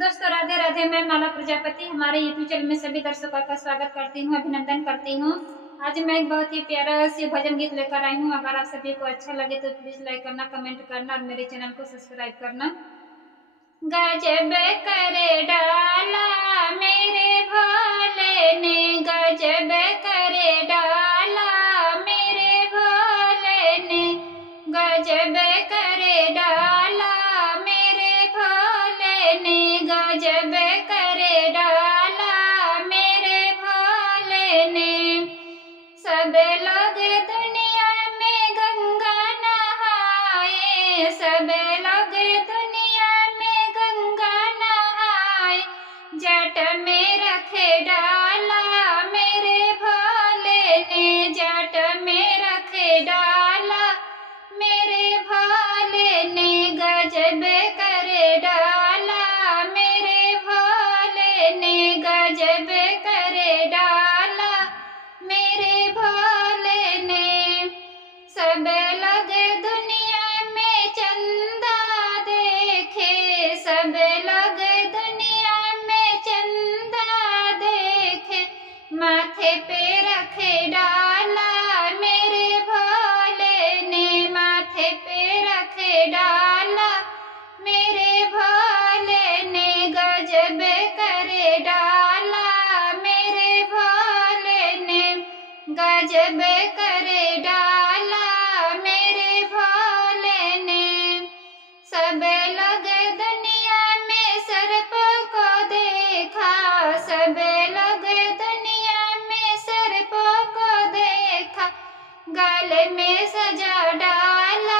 दोस्तों, राधे राधे। मैं माला प्रजापति हमारे यूट्यूब चैनल में सभी दर्शकों का स्वागत करती हूँ, अभिनंदन करती हूँ। आज मैं एक बहुत ही प्यारा से भजन गीत लेकर आई हूँ। अगर आप सभी को अच्छा लगे तो प्लीज लाइक करना, कमेंट करना और मेरे चैनल को सब्सक्राइब करना। गजब करे डाला मेरे भोले ने, गजब करे डाला मेरे भोले ने, गजब करे डाला मेरे भोले ने, गजब करे डाला मेरे भोले ने। सब लोग दुनिया में गंगा नहाए, सब लोग दुनिया में गंगा नहाए, जट में रखे डाला मेरे भोले ने, जट में रखे डाला मेरे भोले ने, गजब करे डाला मेरे भोले ने, गजब करे डाला मेरे भोले ने। सब लोग दुनिया में चंदा देखे, सब लोग दुनिया में चंदा देखे, माथे पे रखे डाला मेरे भोले ने, माथे पे रखे डाला मेरे भोले ने, गजब करे डाला मेरे भोले ने, गजब करे डाला मेरे भोले ने। सब लोग दुनिया में सर्प को देखा, सब लोग दुनिया में सर्प को देखा, गले में सजा डाला